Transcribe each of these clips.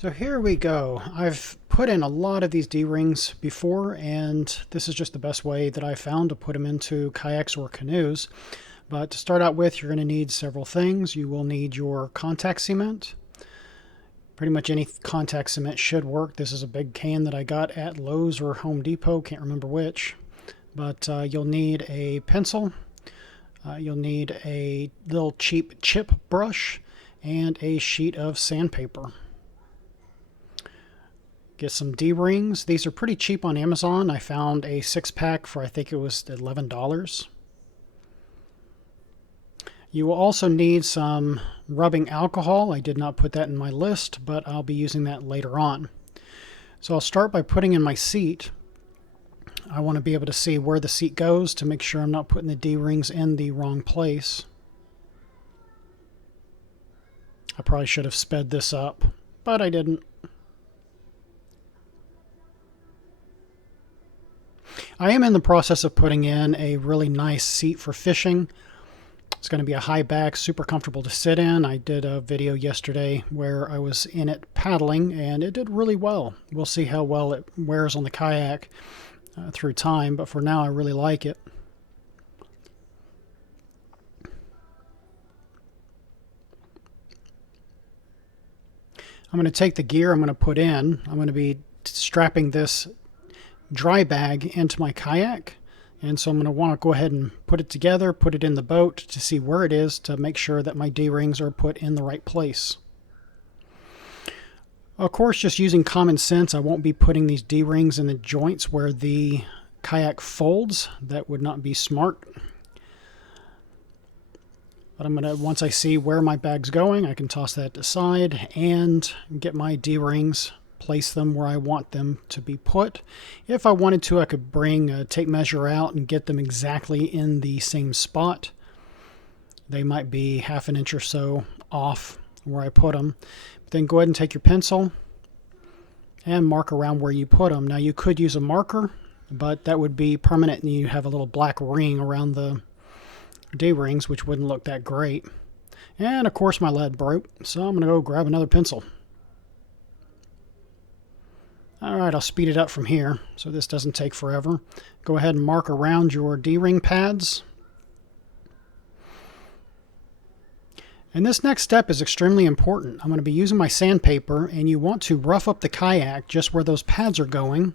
So here we go. I've put in a lot of these D-rings before, and this is just the best way that I found to put them into kayaks or canoes. But to start out with, you're going to need several things. You will need your contact cement. Pretty much any contact cement should work. This is a big can that I got at Lowe's or Home Depot, can't remember which. But you'll need a pencil. You'll need a little cheap chip brush and a sheet of sandpaper. Get some D-rings. These are pretty cheap on Amazon. I found a 6-pack for I think it was $11. You will also need some rubbing alcohol. I did not put that in my list, but I'll be using that later on. So I'll start by putting in my seat. I want to be able to see where the seat goes to make sure I'm not putting the D-rings in the wrong place. I probably should have sped this up, but I didn't. I am in the process of putting in a really nice seat for fishing. It's going to be a high back, super comfortable to sit in. I did a video yesterday where I was in it paddling, and it did really well. We'll see how well it wears on the kayak through time, but for now I really like it. I'm going to take the gear I'm going to put in. I'm going to be strapping this dry bag into my kayak, and so I'm going to want to go ahead and put it together, put it in the boat to see where it is to make sure that my D-rings are put in the right place. Of course, just using common sense, I won't be putting these D-rings in the joints where the kayak folds. That would not be smart. But I'm going to, once I see where my bag's going, I can toss that aside and get my D-rings, place them where I want them to be put. If I wanted to, I could bring a tape measure out and get them exactly in the same spot. They might be half an inch or so off where I put them. But then go ahead and take your pencil and mark around where you put them. Now you could use a marker, but that would be permanent and you have a little black ring around the D-rings, which wouldn't look that great. And of course my lead broke, so I'm going to go grab another pencil. Alright, I'll speed it up from here so this doesn't take forever. Go ahead and mark around your D-ring pads. And this next step is extremely important. I'm going to be using my sandpaper, and you want to rough up the kayak just where those pads are going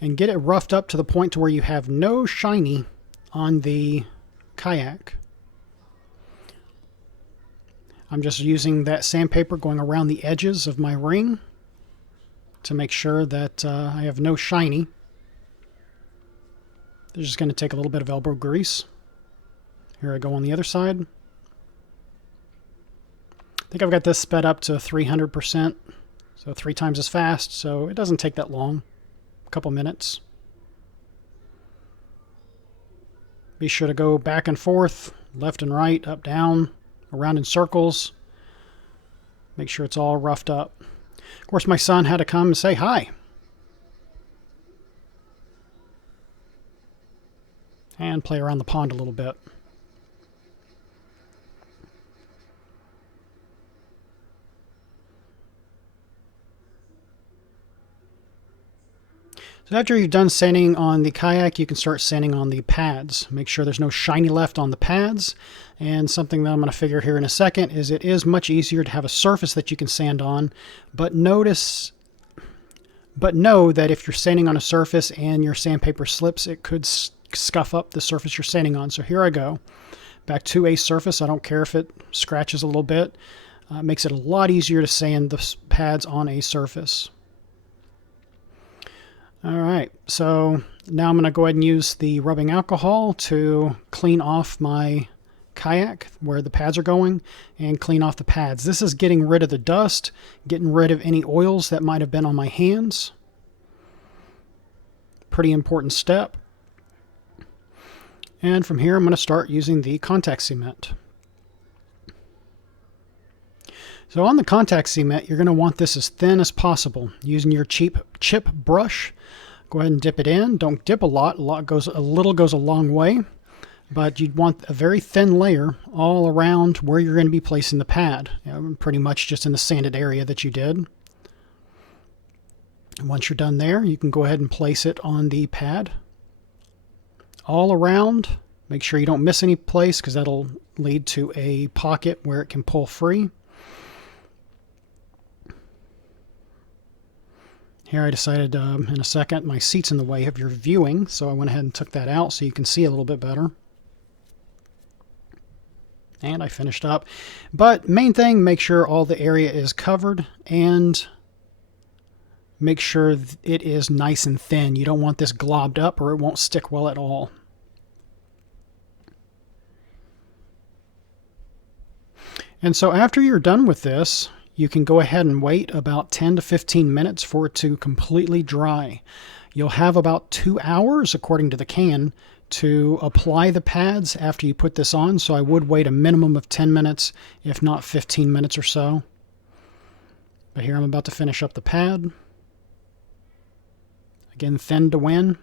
and get it roughed up to the point to where you have no shiny on the kayak. I'm just using that sandpaper going around the edges of my ring to make sure that I have no shiny. They're just going to take a little bit of elbow grease. Here I go on the other side. I think I've got this sped up to 300%, so 3 times as fast, so it doesn't take that long, a couple minutes. Be sure to go back and forth, left and right, up, down, around in circles. Make sure it's all roughed up. Of course, my son had to come and say hi. And play around the pond a little bit. So after you've done sanding on the kayak, you can start sanding on the pads. Make sure there's no shiny left on the pads. And something that I'm going to figure here in a second is it is much easier to have a surface that you can sand on, but know that if you're sanding on a surface and your sandpaper slips, it could scuff up the surface you're sanding on. So here I go, back to a surface. I don't care if it scratches a little bit. It makes it a lot easier to sand the pads on a surface. Alright, so now I'm going to go ahead and use the rubbing alcohol to clean off my kayak where the pads are going and clean off the pads. This is getting rid of the dust, getting rid of any oils that might have been on my hands. Pretty important step. And from here I'm going to start using the contact cement. So on the contact cement, you're going to want this as thin as possible. Using your cheap chip brush, go ahead and dip it in. Don't dip a lot. A little goes a long way. But you'd want a very thin layer all around where you're going to be placing the pad. Pretty much just in the sanded area that you did. Once you're done there, you can go ahead and place it on the pad all around. Make sure you don't miss any place because that'll lead to a pocket where it can pull free. Here I decided in a second my seat's in the way of your viewing, so I went ahead and took that out so you can see a little bit better. And I finished up. But main thing, make sure all the area is covered and make sure it is nice and thin. You don't want this globbed up or it won't stick well at all. And so after you're done with this, you can go ahead and wait about 10 to 15 minutes for it to completely dry. You'll have about 2 hours, according to the can, to apply the pads after you put this on. So I would wait a minimum of 10 minutes, if not 15 minutes or so. But here I'm about to finish up the pad. Again, thin to win.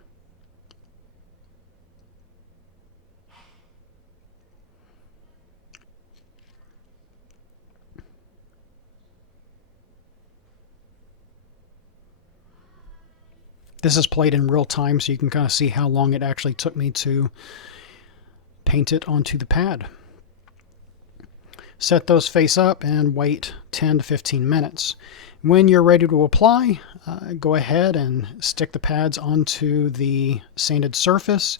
This is played in real time, so you can kind of see how long it actually took me to paint it onto the pad. Set those face up and wait 10 to 15 minutes. When you're ready to apply, go ahead and stick the pads onto the sanded surface.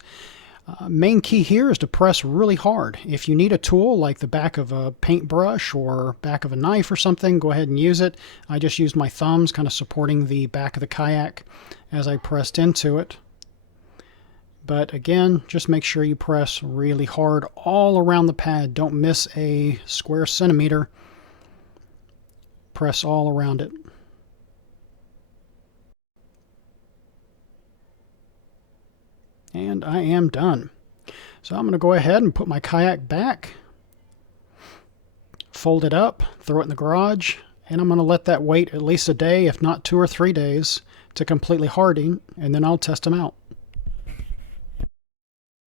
Main key here is to press really hard. If you need a tool like the back of a paintbrush or back of a knife or something, go ahead and use it. I just used my thumbs kind of supporting the back of the kayak as I pressed into it. But again, just make sure you press really hard all around the pad. Don't miss a square centimeter. Press all around it. And I am done. So I'm going to go ahead and put my kayak back, fold it up, throw it in the garage, and I'm going to let that wait at least a day, if not 2 or 3 days, to completely harden, and then I'll test them out.